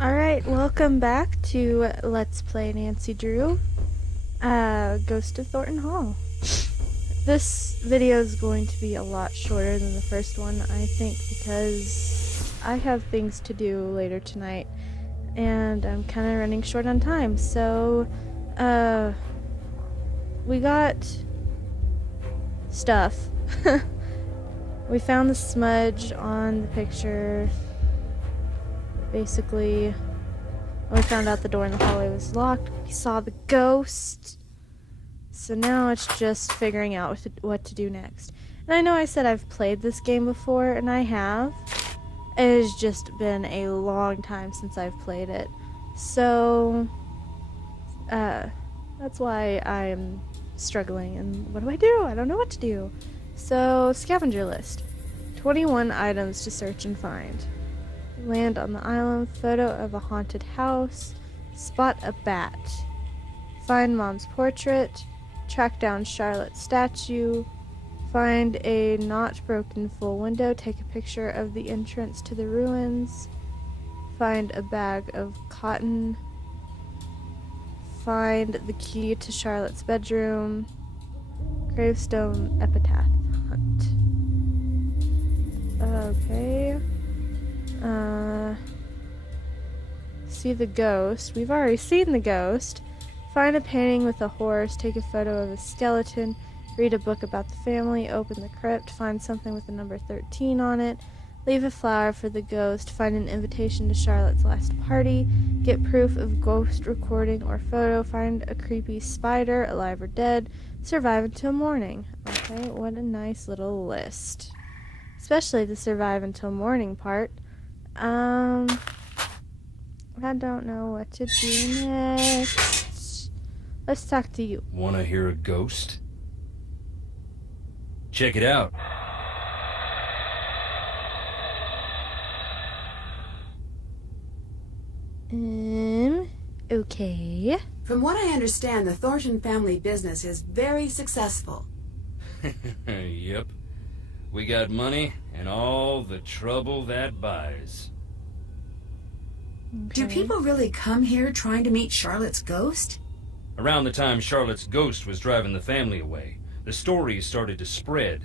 Alright, welcome back to Let's Play Nancy Drew, Ghost of Thornton Hall. This video is going to be a lot shorter than the first one, I think, because I have things to do later tonight, and I'm kind of running short on time, so, we got stuff. We found the smudge on the picture. Basically, when we found out the door in the hallway was locked, we saw the ghost. So now it's just figuring out what to do next. And I know I said I've played this game before, and I have. It has just been a long time since I've played it. So, that's why I'm struggling. And what do? I don't know what to do. So, scavenger list. 21 items to search and find. Land on the island, photo of a haunted house, spot a bat, find mom's portrait, track down Charlotte's statue, find a not broken full window, take a picture of the entrance to the ruins, find a bag of cotton, find the key to Charlotte's bedroom, gravestone epitaph hunt. Okay. See the ghost. We've already seen the ghost. Find a painting with a horse, take a photo of a skeleton, read a book about the family, open the crypt, find something with the number 13 on it, leave a flower for the ghost, find an invitation to Charlotte's last party, get proof of ghost recording or photo, find a creepy spider, alive or dead, survive until morning. Okay, what a nice little list. Especially the survive until morning part. I don't know what to do next. Let's talk to you. Wanna hear a ghost? Check it out. Okay. From what I understand, the Thornton family business is very successful. Yep. We got money and all the trouble that buys. Do people really come here trying to meet Charlotte's ghost? Around the time Charlotte's ghost was driving the family away, the stories started to spread.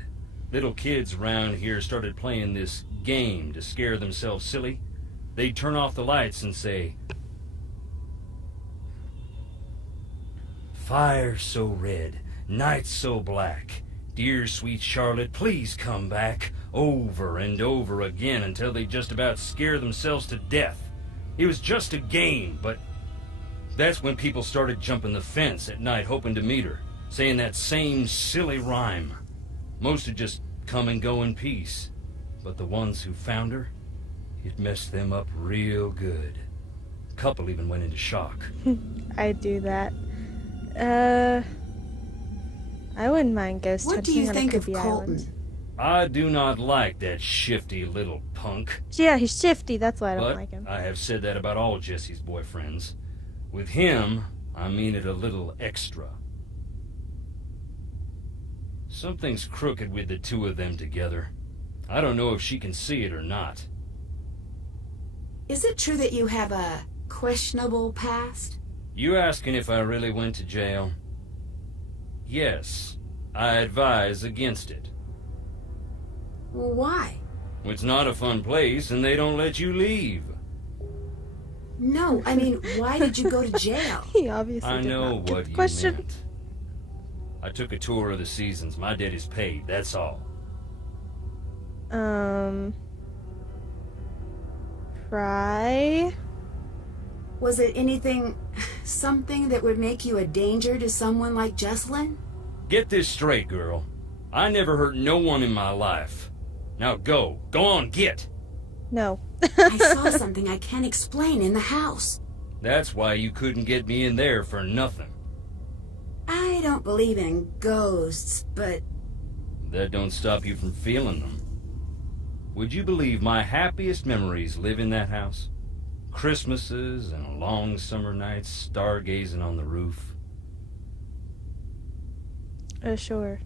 Little kids around here started playing this game to scare themselves silly. They'd turn off the lights and say, "Fire so red, night so black. Dear sweet Charlotte, please come back," over and over again until they just about scare themselves to death. It was just a game, but that's when people started jumping the fence at night hoping to meet her, saying that same silly rhyme. Most would just come and go in peace, but the ones who found her, it messed them up real good. A couple even went into shock. I do that. I wouldn't mind ghost What do hunting you on a think of creepy Colton? island. I do not like that shifty little punk. Yeah, he's shifty, that's why I don't But like him. I have said that about all Jesse's boyfriends. With him, I mean it a little extra. Something's crooked with the two of them together. I don't know if she can see it or not. Is it true that you have a questionable past? You asking if I really went to jail? Yes, I advise against it. Why? It's not a fun place and they don't let you leave. No, I mean, why did you go to jail? He obviously I did know not get what the you question. meant. I took a tour of the seasons. My debt is paid, that's all. Cry? Was it something that would make you a danger to someone like Jesselyn? Get this straight, girl. I never hurt no one in my life. Now go. Go on, get. No. I saw something I can't explain in the house. That's why you couldn't get me in there for nothing. I don't believe in ghosts, but That don't stop you from feeling them. Would you believe my happiest memories live in that house? Christmases and long summer nights stargazing on the roof. Sure.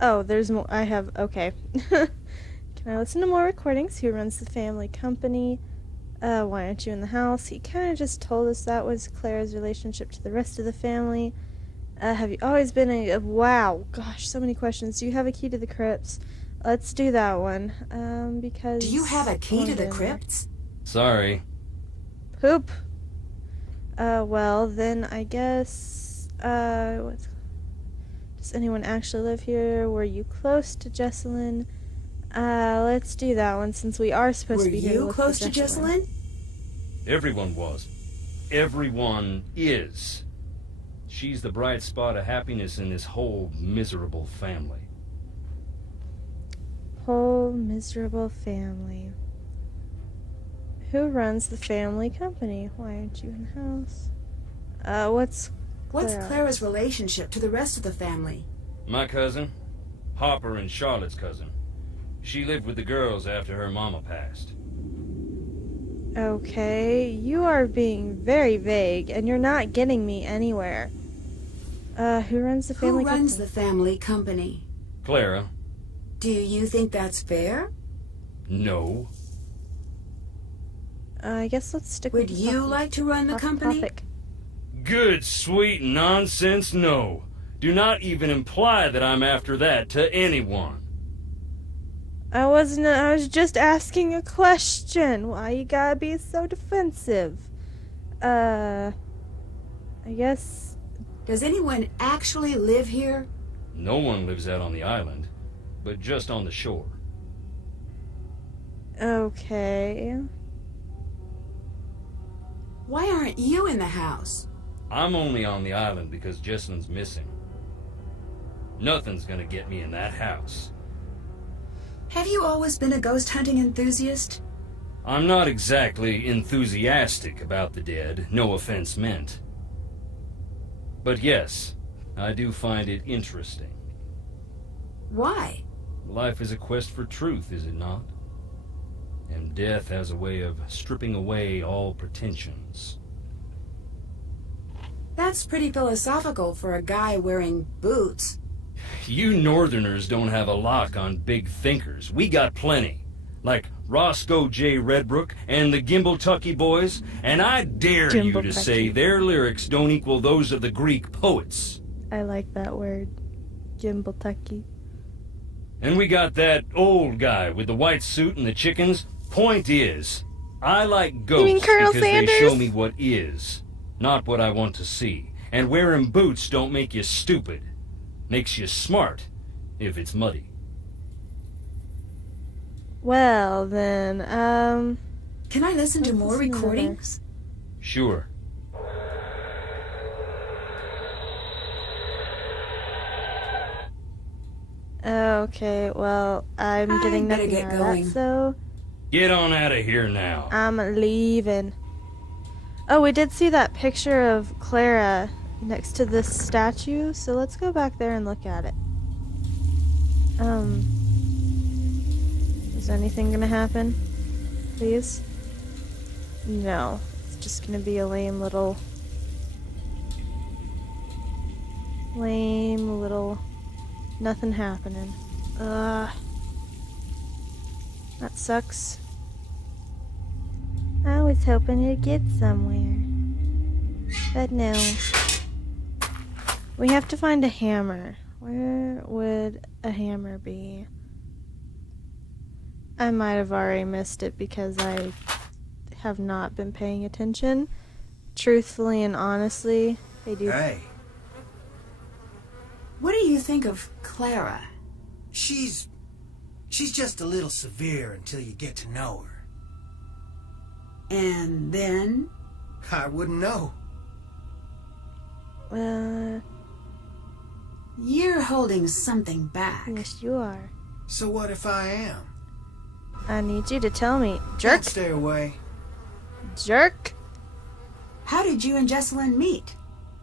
Oh, there's more. I have. Okay. Can I listen to more recordings? Who runs the family company? Why aren't you in the house? He kind of just told us that was Clara's relationship to the rest of the family. Have you always been wow, gosh, so many questions. Do you have a key to the crypts? Let's do that one. Because... Do you have a key to the London- crypts? Sorry. Poop. Well, then I guess, does anyone actually live here? Were you close to Jesselyn? Let's do that one since we are supposed Were to be here to you look close for to Jesselyn? Everyone was. Everyone is. She's the bright spot of happiness in this whole miserable family. Whole miserable family. Who runs the family company? Why aren't you in the house? What's Clara? Clara's relationship to the rest of the family? My cousin, Hopper and Charlotte's cousin. She lived with the girls after her mama passed. Okay, you are being very vague, and you're not getting me anywhere. Who runs the family Who runs company? the family company? Clara? Do you think that's fair? No. I guess let's stick Would with the you topic. like to run the company? Topic. Good, sweet nonsense, no. Do not even imply that I'm after that to anyone. I was just asking a question. Why you gotta be so defensive? I guess... Does anyone actually live here? No one lives out on the island, but just on the shore. Okay. Why aren't you in the house? I'm only on the island because Jesselyn's missing. Nothing's gonna get me in that house. Have you always been a ghost hunting enthusiast? I'm not exactly enthusiastic about the dead, no offense meant. But yes, I do find it interesting. Why? Life is a quest for truth, is it not? And death has a way of stripping away all pretensions. That's pretty philosophical for a guy wearing boots. You Northerners don't have a lock on big thinkers. We got plenty. Like Roscoe J. Redbrook and the Gimbltucky Boys, and I dare you to Gimbltucky. say their lyrics don't equal those of the Greek poets. I like that word. Gimbltucky. And we got that old guy with the white suit and the chickens. Point is, I like mean ghosts Colonel because they show Sanders? me what is, not what I want to see. And wearing boots don't make you stupid. Makes you smart, if it's muddy. Well, then, Can I listen to Let's more listen to recordings? Sure. okay, well, I'm I getting better nothing get out of going. that, so Get on out of here now. I'm leaving. Oh, we did see that picture of Clara next to this statue, so let's go back there and look at it. Is anything gonna happen? Please? No. It's just gonna be a lame little... Nothing happening. Ugh. That sucks. I was hoping to get somewhere. But no. We have to find a hammer. Where would a hammer be? I might have already missed it because I have not been paying attention. Truthfully and honestly, I do. Hey, What do you think of Clara? she's just a little severe until you get to know her. And then? I wouldn't know. You're holding something back. Yes, you are. So what if I am? I need you to tell me. Jerk? Don't stay away. Jerk? How did you and Jesselyn meet?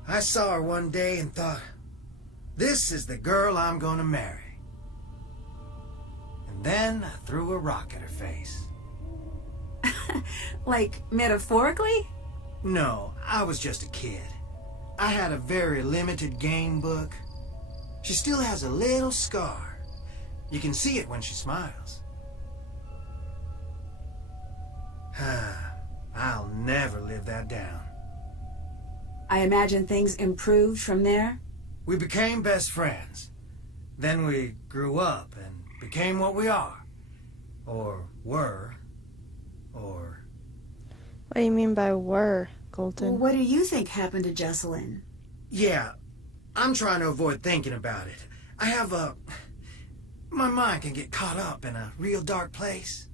I saw her one day and thought, this is the girl I'm gonna marry. And then I threw a rock at her face. Like, metaphorically? No, I was just a kid. I had a very limited game book. She still has a little scar. You can see it when she smiles. never live that down. I imagine things improved from there? We became best friends. Then we grew up and became what we are. Or were. Or... What do you mean by were, Well, Colton? what do you think happened to Jesselyn? Yeah, I'm trying to avoid thinking about it. I have a... My mind can get caught up in a real dark place.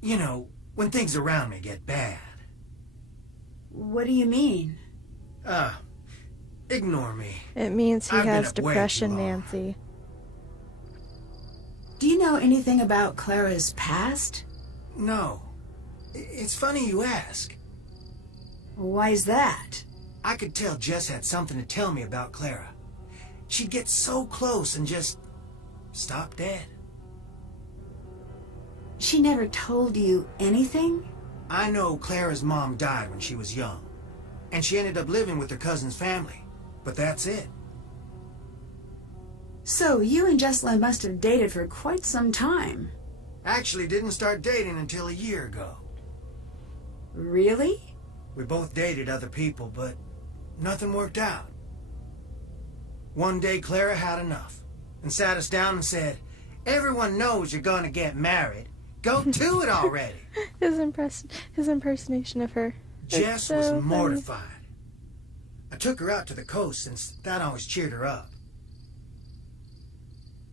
You know, when things around me get bad. What do you mean? Ignore me. It means he I've been has up way too depression, long. Nancy. Do you know anything about Clara's past? No. It's funny you ask. Why's that? I could tell Jess had something to tell me about Clara. She'd get so close and just stop dead. She never told you anything? I know Clara's mom died when she was young, and she ended up living with her cousin's family, but that's it. So you and Jesselyn must have dated for quite some time. Actually didn't start dating until a year ago. Really? We both dated other people, but nothing worked out. One day Clara had enough and sat us down and said, "Everyone knows you're gonna get married. Go to it already." His impersonation of her. It's Jess so was funny. mortified. I took her out to the coast since that always cheered her up.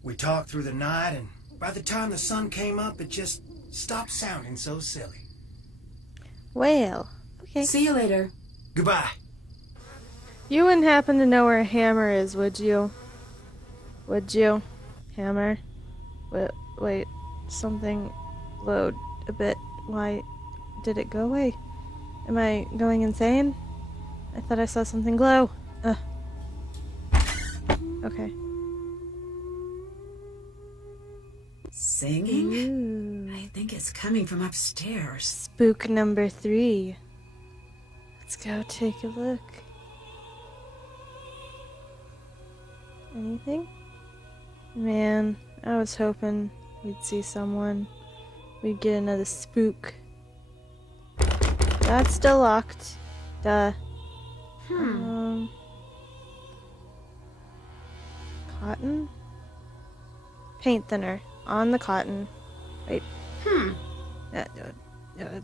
We talked through the night, and by the time the sun came up, it just stopped sounding so silly. Well, okay. See you later. Goodbye. You wouldn't happen to know where Hammer is, would you? Would you? Hammer? Wait, something glowed a bit. Why did it go away? Am I going insane? I thought I saw something glow. Okay. Singing? Ooh. I think it's coming from upstairs. Spook number 3. Let's go take a look. Anything? Man, I was hoping we'd see someone. We'd get another spook. That's still locked. Duh. Cotton? Paint thinner. On the cotton. Wait.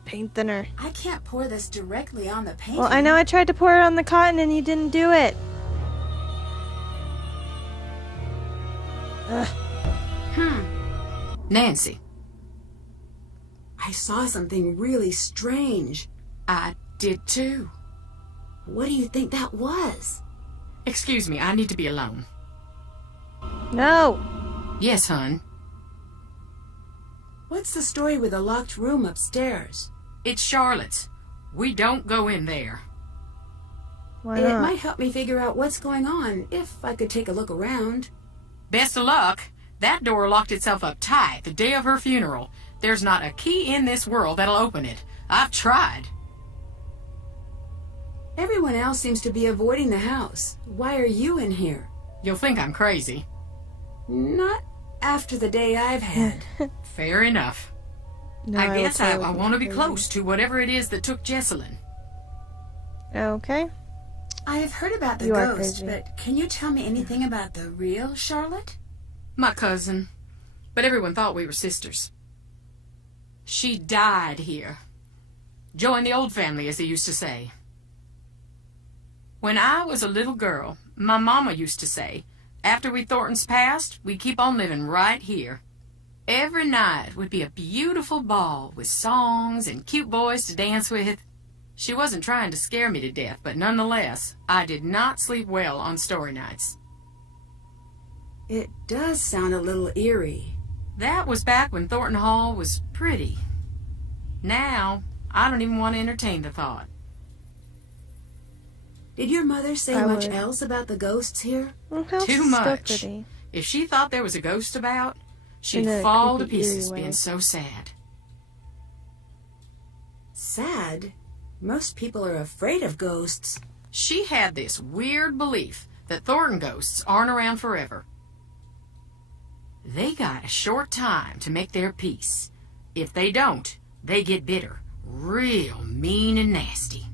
Paint thinner. I can't pour this directly on the painting. Well, I know I tried to pour it on the cotton and you didn't do it. Ugh. Nancy, I saw something really strange. I did too. What do you think that was? Excuse me, I need to be alone. No. Yes, hon. What's the story with the locked room upstairs? It's Charlotte's. We don't go in there. Why It not? might help me figure out what's going on, if I could take a look around. Best of luck. That door locked itself up tight the day of her funeral. There's not a key in this world that'll open it. I've tried. Everyone else seems to be avoiding the house. Why are you in here? You'll think I'm crazy. Not after the day I've had. Fair enough. No, I would guess I totally want to be crazy. close to whatever it is that took Jesselyn. Okay. I have heard about the You are ghost, crazy. but can you tell me anything about the real Charlotte? My cousin. But everyone thought we were sisters. She died here. Joined the old family, as they used to say. When I was a little girl, my mama used to say, after we Thorntons passed, we'd keep on living right here. Every night would be a beautiful ball with songs and cute boys to dance with. She wasn't trying to scare me to death, but nonetheless, I did not sleep well on story nights. It does sound a little eerie. That was back when Thornton Hall was pretty. Now, I don't even want to entertain the thought. Did your mother say I much would. else about the ghosts here? Well, house Too is still much. pretty. If she thought there was a ghost about, she'd In a fall to creepy, eerie pieces way. being so sad. Sad? Most people are afraid of ghosts. She had this weird belief that Thornton ghosts aren't around forever. They got a short time to make their peace. If they don't, they get bitter, real mean and nasty.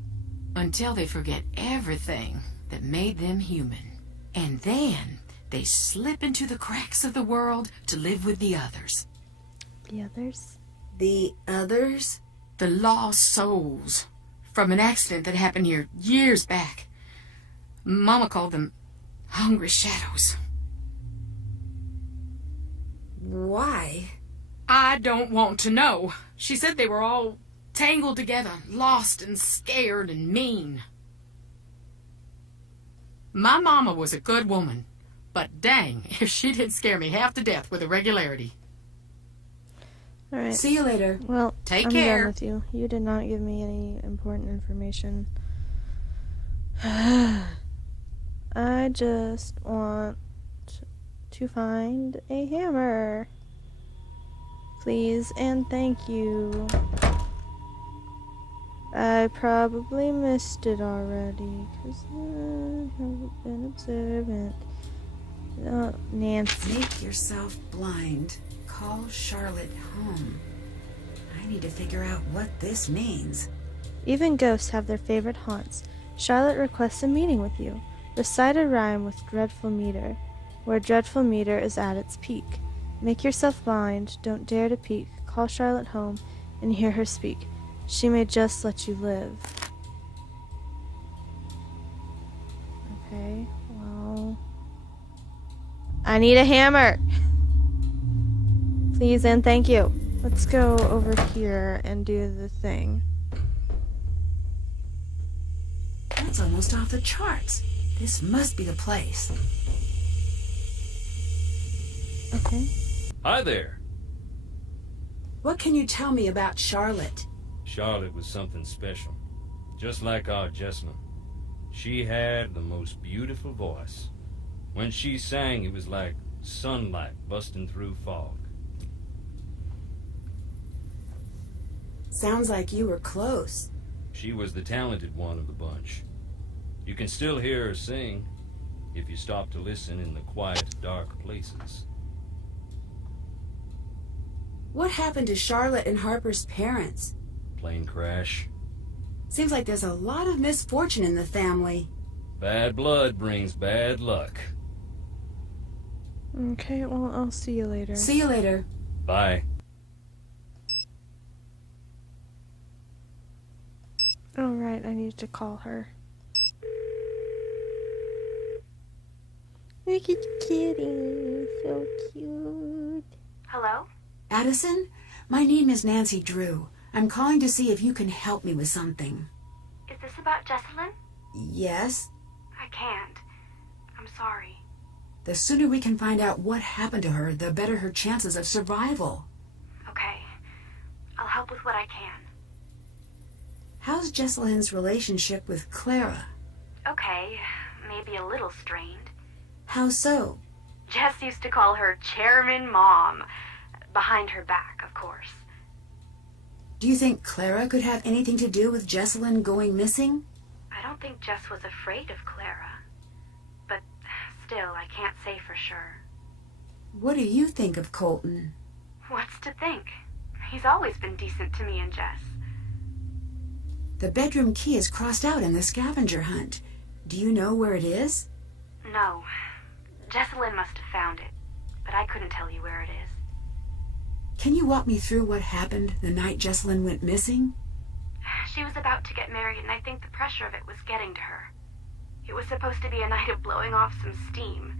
Until they forget everything that made them human. And then they slip into the cracks of the world to live with the others. The others? The others? The lost souls from an accident that happened here years back. Mama called them hungry shadows. Why? I don't want to know. She said they were all tangled together, lost and scared and mean. My mama was a good woman, but dang if she did scare me half to death with a regularity. All right. See you later. Well, Take I'm care. done with you. You did not give me any important information. I just want to find a hammer. Please and thank you. I probably missed it already because I haven't been observant. Oh, Nancy. Make yourself blind. Call Charlotte home. I need to figure out what this means. Even ghosts have their favorite haunts. Charlotte requests a meeting with you. Recite a rhyme with dreadful meter, where dreadful meter is at its peak. Make yourself blind, don't dare to peek. Call Charlotte home and hear her speak. She may just let you live. Okay, well... I need a hammer! Please and thank you. Let's go over here and do the thing. That's almost off the charts. This must be the place. Okay. Hi there. What can you tell me about Charlotte? Charlotte was something special. Just like our Jessamine. She had the most beautiful voice. When she sang, it was like sunlight busting through fog. Sounds like you were close. She was the talented one of the bunch. You can still hear her sing if you stop to listen in the quiet, dark places. What happened to Charlotte and Harper's parents? Plane crash. Seems like there's a lot of misfortune in the family. Bad blood brings bad luck. Okay, well, I'll see you later. See you later. Bye. Oh, right, I need to call her. Look at the kitty, so cute. Hello? Addison, my name is Nancy Drew. I'm calling to see if you can help me with something. Is this about Jessalyn? Yes? I can't. I'm sorry. The sooner we can find out what happened to her, the better her chances of survival. Okay. I'll help with what I can. How's Jessalyn's relationship with Clara? Okay. Maybe a little strained. How so? Jess used to call her Chairman Mom. Behind her back, of course. Do you think Clara could have anything to do with Jessalyn going missing? I don't think Jess was afraid of Clara. But still, I can't say for sure. What do you think of Colton? What's to think? He's always been decent to me and Jess. The bedroom key is crossed out in the scavenger hunt. Do you know where it is? No. Jessalyn must have found it, but I couldn't tell you where it is. Can you walk me through what happened the night Jessalyn went missing? She was about to get married, and I think the pressure of it was getting to her. It was supposed to be a night of blowing off some steam.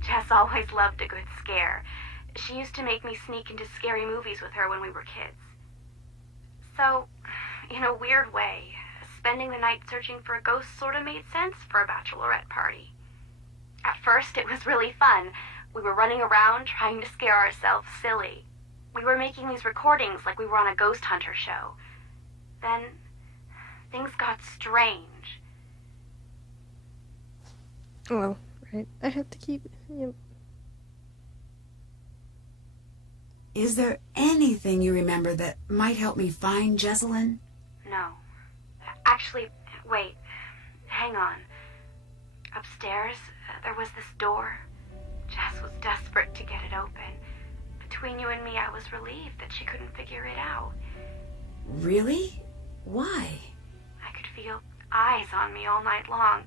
Jess always loved a good scare. She used to make me sneak into scary movies with her when we were kids. So, in a weird way, spending the night searching for a ghost sort of made sense for a bachelorette party. At first, it was really fun. We were running around trying to scare ourselves silly. We were making these recordings like we were on a ghost hunter show. Then, things got strange. Oh, right. I have to keep... Yep. Is there anything you remember that might help me find Jessalyn? No. Actually, wait. Hang on. Upstairs, there was this door. Jess was desperate to get it open. Between you and me, I was relieved that she couldn't figure it out. Really? Why? I could feel eyes on me all night long.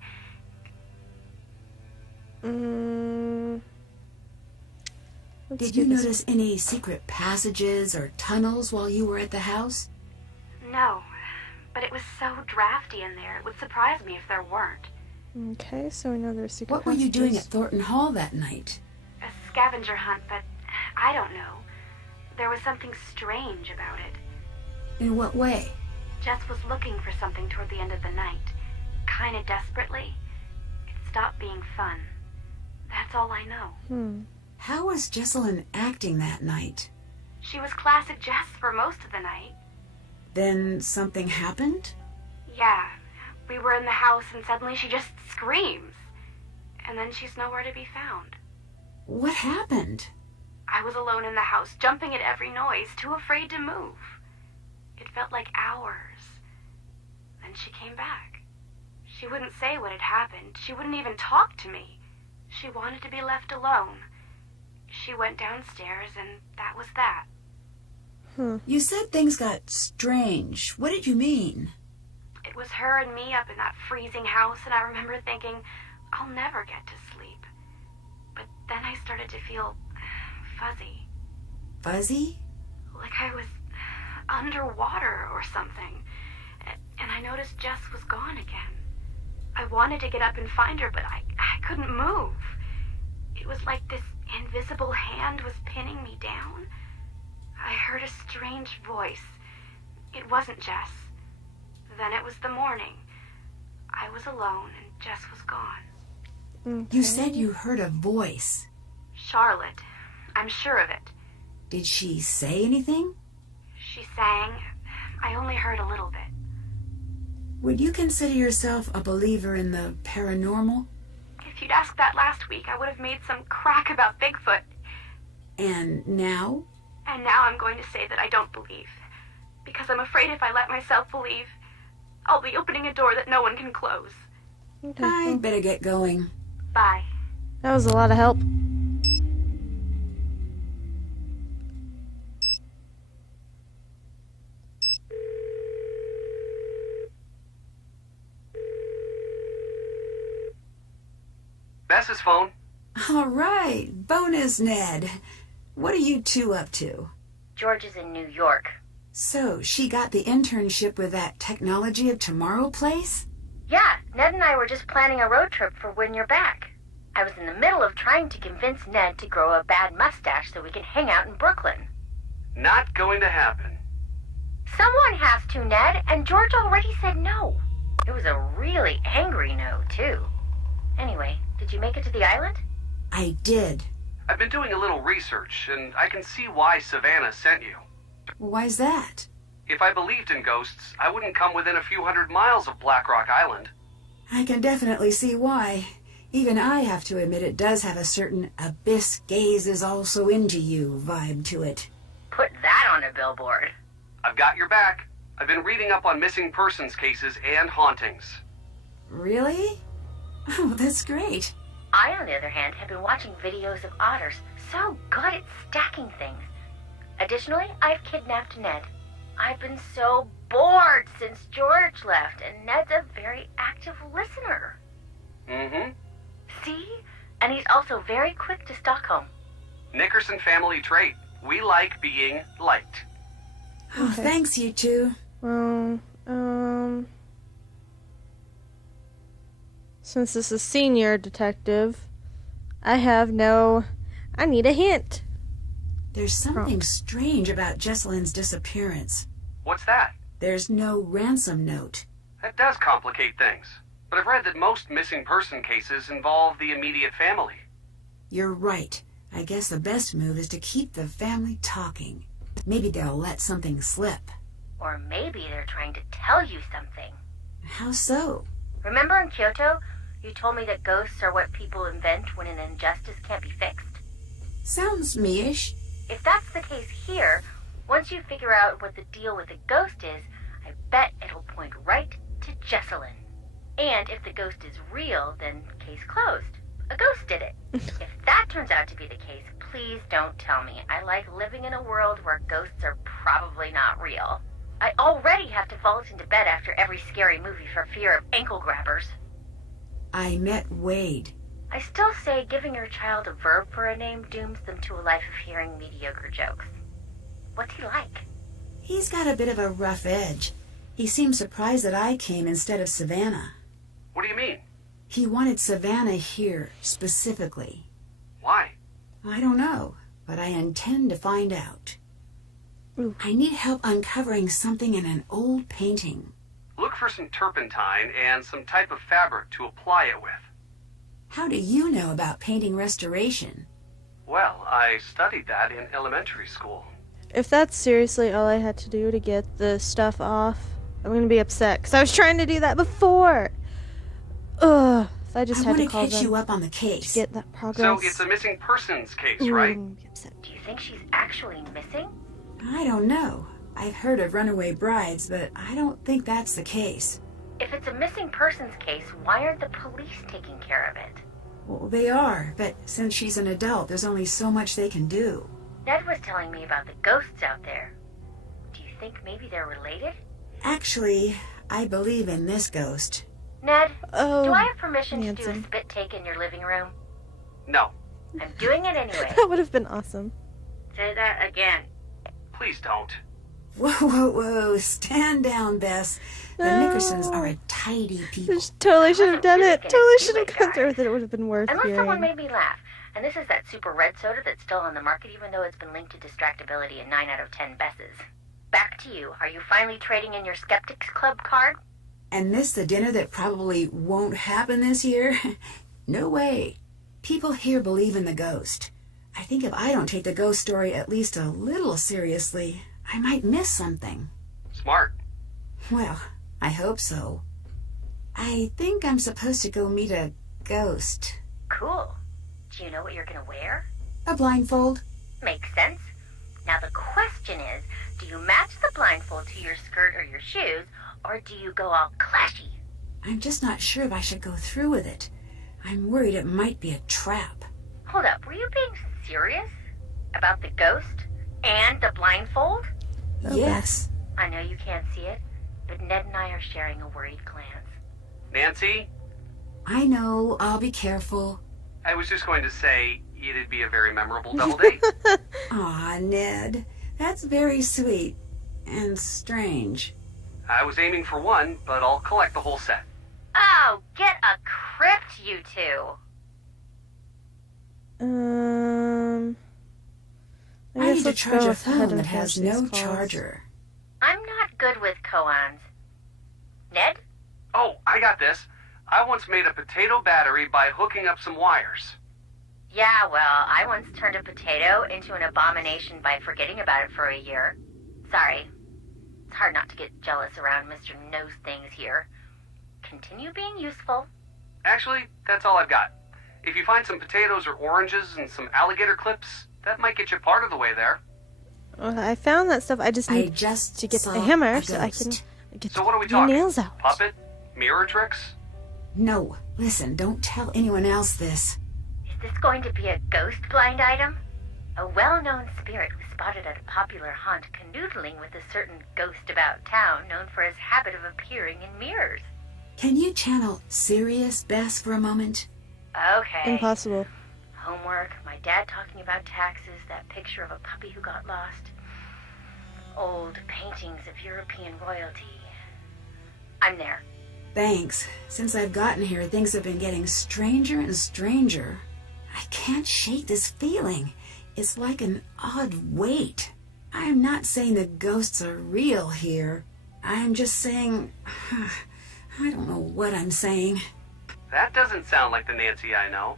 Did you notice any secret passages or tunnels while you were at the house? No, but it was so drafty in there, it would surprise me if there weren't. Okay, so we know there's secret What were you doing at passages. Thornton Hall that night? A scavenger hunt, but I don't know. There was something strange about it. In what way? Jess was looking for something toward the end of the night. Kinda desperately. It stopped being fun. That's all I know. How was Jesselyn acting that night? She was classic Jess for most of the night. Then something happened? Yeah, we were in the house and suddenly she just screams. And then she's nowhere to be found. What happened? I was alone in the house, jumping at every noise, too afraid to move. It felt like hours. Then she came back. She wouldn't say what had happened. She wouldn't even talk to me. She wanted to be left alone. She went downstairs and that was that. You said things got strange. What did you mean? It was her and me up in that freezing house, and I remember thinking, I'll never get to sleep. But then I started to feel fuzzy. Fuzzy? Like I was underwater or something. And I noticed Jess was gone again. I wanted to get up and find her, but I couldn't move. It was like this invisible hand was pinning me down. I heard a strange voice. It wasn't Jess. Then it was the morning. I was alone and Jess was gone. You said you heard a voice. Charlotte. I'm sure of it. Did she say anything? She sang. I only heard a little bit. Would you consider yourself a believer in the paranormal? If you'd asked that last week, I would have made some crack about Bigfoot. And now? And now I'm going to say that I don't believe. Because I'm afraid if I let myself believe, I'll be opening a door that no one can close. Okay. I'd better get going. Bye. That was a lot of help. Bess's phone. All right, bonus Ned. What are you two up to? George is in New York. So, she got the internship with that Technology of Tomorrow place? Yeah, Ned and I were just planning a road trip for when you're back. I was in the middle of trying to convince Ned to grow a bad mustache so we can hang out in Brooklyn. Not going to happen. Someone has to, Ned, and George already said no. It was a really angry no, too. Anyway, did you make it to the island? I did. I've been doing a little research, and I can see why Savannah sent you. Why's that? If I believed in ghosts, I wouldn't come within a few hundred miles of Black Rock Island. I can definitely see why. Even I have to admit it does have a certain abyss gaze is also into you vibe to it. Put that on a billboard. I've got your back. I've been reading up on missing persons cases and hauntings. Really? Oh, that's great. I, on the other hand, have been watching videos of otters so good at stacking things. Additionally, I've kidnapped Ned. I've been so bored since George left, and Ned's a very active listener. Mm-hmm. See? And he's also very quick to Stockholm. Nickerson family trait. We like being liked. Oh, Okay. thanks, you two. Since this is senior detective, I need a hint. There's something Prompt. strange about Jesselyn's disappearance. What's that? There's no ransom note. That does complicate things. But I've read that most missing person cases involve the immediate family. You're right. I guess the best move is to keep the family talking. Maybe they'll let something slip. Or maybe they're trying to tell you something. How so? Remember in Kyoto, you told me that ghosts are what people invent when an injustice can't be fixed? Sounds me-ish. If that's the case here, once you figure out what the deal with the ghost is, I bet it'll point right to Jesselyn. And if the ghost is real, then case closed. A ghost did it. If that turns out to be the case, please don't tell me. I like living in a world where ghosts are probably not real. I already have to vault into bed after every scary movie for fear of ankle grabbers. I met Wade. I still say giving your child a verb for a name dooms them to a life of hearing mediocre jokes. What's he like? He's got a bit of a rough edge. He seemed surprised that I came instead of Savannah. What do you mean? He wanted Savannah here, specifically. Why? I don't know, but I intend to find out. Ooh. I need help uncovering something in an old painting. Look for some turpentine and some type of fabric to apply it with. How do you know about painting restoration? Well, I studied that in elementary school. If that's seriously all I had to do to get the stuff off, I'm gonna be upset because I was trying to do that before. Ugh. If I just I had to want to call catch them you up on the to case. get that progress. So it's a missing persons case, Ooh, right? I'm gonna be upset. Do you think she's actually missing? I don't know. I've heard of runaway brides, but I don't think that's the case. If it's a missing persons case, why aren't the police taking care of it? Well, they are, but since she's an adult, there's only so much they can do. Ned was telling me about the ghosts out there. Do you think maybe they're related? Actually, I believe in this ghost. Ned, Oh, do I have permission to do Nancy. a spit take in your living room? No, I'm doing it anyway. That would have been awesome. Say that again. please don't. Whoa, whoa, whoa. Stand down, Bess. The No. Nickersons are a tidy people. Just totally should have done really it. gonna Totally do should have it, gone guys. through with it. It would have been worth Unless someone hearing. made me laugh. And this is that super red soda that's still on the market even though it's been linked to distractibility in 9 out of 10 Besses. Back to you. Are you finally trading in your Skeptics Club card? And this the dinner that probably won't happen this year? No way. People here believe in the ghost. I think if I don't take the ghost story at least a little seriously, I might miss something. Smart. Well, I hope so. I think I'm supposed to go meet a ghost. Cool. Do you know what you're gonna wear? A blindfold? Makes sense. Now the question is, do you match the blindfold to your skirt or your shoes, or do you go all clashy? I'm just not sure if I should go through with it. I'm worried it might be a trap. Hold up, were you being serious? About the ghost? And the blindfold? Okay. Yes. I know you can't see it, but Ned and I are sharing a worried glance. Nancy, I know. I'll be careful. I was just going to say it'd be a very memorable double date. Aw, Ned. That's very sweet. And strange. I was aiming for one, but I'll collect the whole set. Oh, get a crypt, you two. I I guess need to let's charge go a with head phone and that has answer no these calls. charger. I'm not good with koans. Ned? Oh, I got this. I once made a potato battery by hooking up some wires. Yeah, well, I once turned a potato into an abomination by forgetting about it for a year. Sorry. It's hard not to get jealous around Mr. Knows Things here. Continue being useful. Actually, that's all I've got. If you find some potatoes or oranges and some alligator clips, that might get you part of the way there. Well, I found that stuff. I just I need just to get saw the hammer a so I can ghost. get So what are we the talking? nails out. Puppet? Mirror tricks? No, listen, don't tell anyone else this. Is this going to be a ghost blind item? A well-known spirit was spotted at a popular haunt canoodling with a certain ghost about town known for his habit of appearing in mirrors. Can you channel serious Bess for a moment? Okay. Impossible. Homework, my dad talking about taxes, that picture of a puppy who got lost. Old paintings of European royalty. I'm there. Thanks. Since I've gotten here, things have been getting stranger and stranger. I can't shake this feeling. It's like an odd weight. I'm not saying the ghosts are real here. I'm just saying... I don't know what I'm saying. That doesn't sound like the Nancy I know.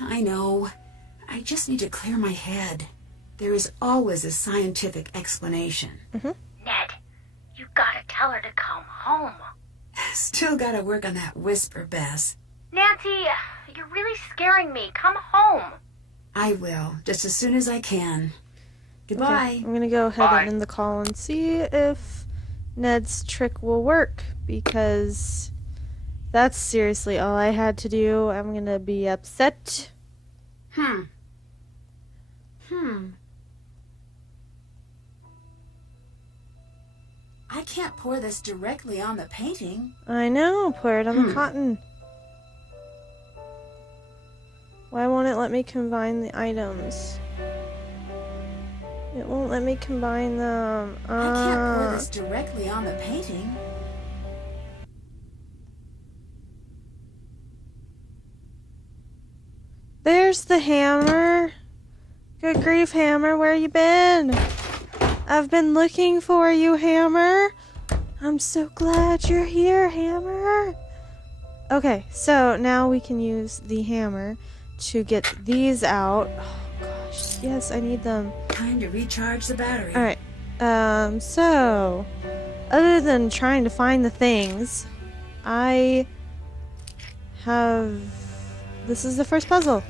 I know. I just need to clear my head. There is always a scientific explanation. Ned, you gotta tell her to come home. Still gotta work on that whisper, Bess. Nancy, you're really scaring me. Come home. I will, just as soon as I can. Goodbye. Okay, I'm gonna go ahead Bye. and end the call and see if Ned's trick will work, because that's seriously all I had to do. I'm gonna be upset. Hmm. I can't pour this directly on the painting. I know, pour it on the cotton. Why won't it let me combine the items? It won't let me combine them. I can't pour this directly on the painting. There's the hammer. Good grief, Hammer, where you been? I've been looking for you, Hammer. I'm so glad you're here, Hammer. Okay, so now we can use the hammer to get these out. Oh gosh, yes, I need them. Time to recharge the battery. Alright, so, other than trying to find the things, I have... This is the first puzzle.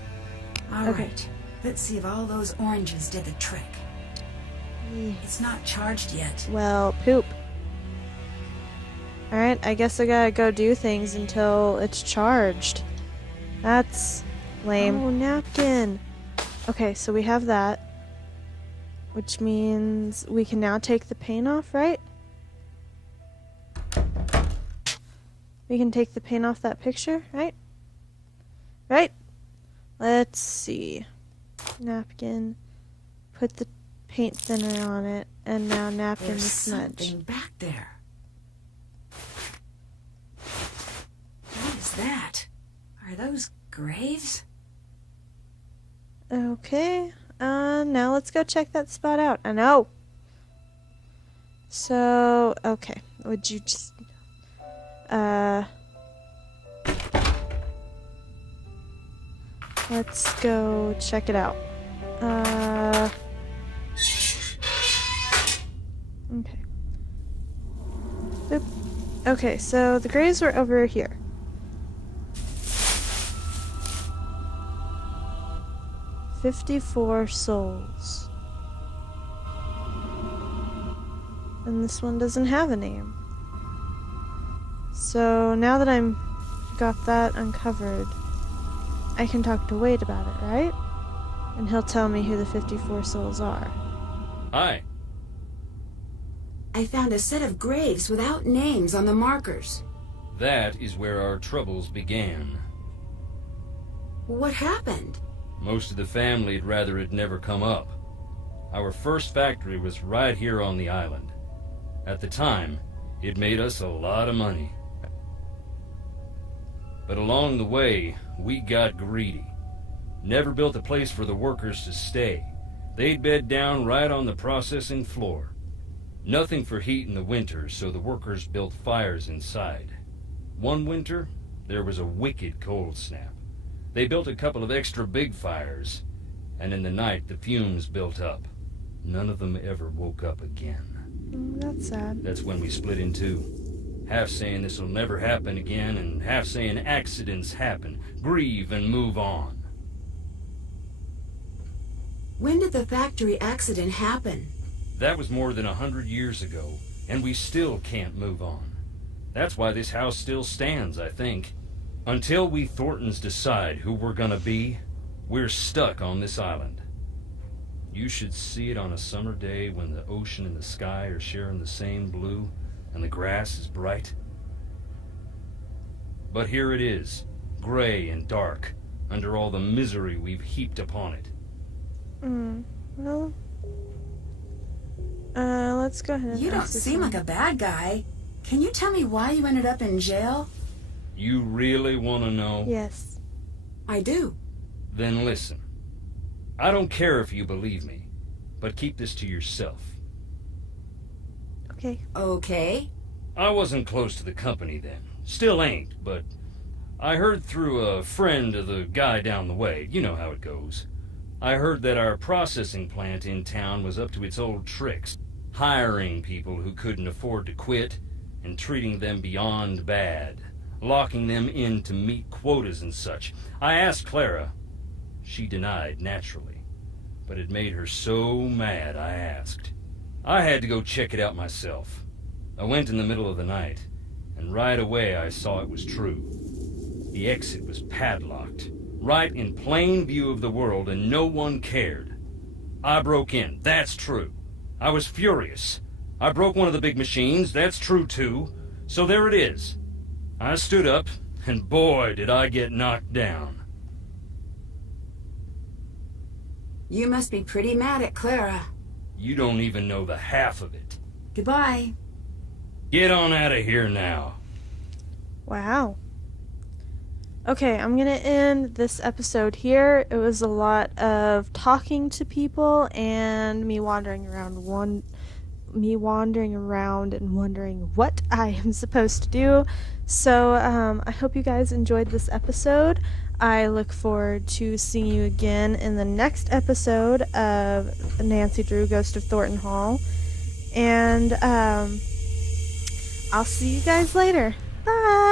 All Okay. right. Let's see if all those oranges did the trick. It's not charged yet. Well, poop. Alright, I guess I gotta go do things until it's charged. That's lame. Oh, napkin. Okay, so we have that. Which means we can now take the paint off, right? We can take the paint off that picture, right? Right? Let's see. Napkin. Put the paint thinner on it. And now napkin There's to smudge. something back there. What is that? Are those graves? Okay. Now let's go check that spot out. I know. So, okay. Would you just... Let's go check it out. Okay. Boop. Okay, so the graves were over here. "54 souls." And this one doesn't have a name. So now that I'm got that uncovered, I can talk to Wade about it, right? And he'll tell me who the 54 souls are. Hi. I found a set of graves without names on the markers. That is where our troubles began. What happened? Most of the family'd rather it never come up. Our first factory was right here on the island. At the time, it made us a lot of money. But along the way, we got greedy. Never built a place for the workers to stay. They'd bed down right on the processing floor. Nothing for heat in the winter, so the workers built fires inside. One winter, there was a wicked cold snap. They built a couple of extra big fires, and in the night the fumes built up. None of them ever woke up again. That's sad. That's when we split in two. Half saying this'll never happen again, and half saying accidents happen. Grieve and move on. When did the factory accident happen? That was more than 100 years ago, and we still can't move on. That's why this house still stands, I think. Until we Thorntons decide who we're gonna be, we're stuck on this island. You should see it on a summer day when the ocean and the sky are sharing the same blue, and the grass is bright. But here it is, gray and dark, under all the misery we've heaped upon it. Well... let's go ahead and You don't pass this seem on. like a bad guy. Can you tell me why you ended up in jail? You really want to know? Yes. I do. Then listen. I don't care if you believe me, but keep this to yourself. Okay. Okay. I wasn't close to the company then. Still ain't, but I heard through a friend of the guy down the way. You know how it goes. I heard that our processing plant in town was up to its old tricks, hiring people who couldn't afford to quit and treating them beyond bad, locking them in to meet quotas and such. I asked Clara. She denied, naturally, but it made her so mad I asked. I had to go check it out myself. I went in the middle of the night, and right away I saw it was true. The exit was padlocked, right in plain view of the world, and no one cared. I broke in, that's true. I was furious. I broke one of the big machines, that's true too. So there it is. I stood up, and boy, did I get knocked down. You must be pretty mad at Clara. You don't even know the half of it. Goodbye. Get on out of here now. Wow. Okay, I'm gonna end this episode here. It was a lot of talking to people and me wandering around and wondering what I am supposed to do. So I hope you guys enjoyed this episode. I look forward to seeing you again in the next episode of Nancy Drew Ghost of Thornton Hall. And I'll see you guys later. Bye!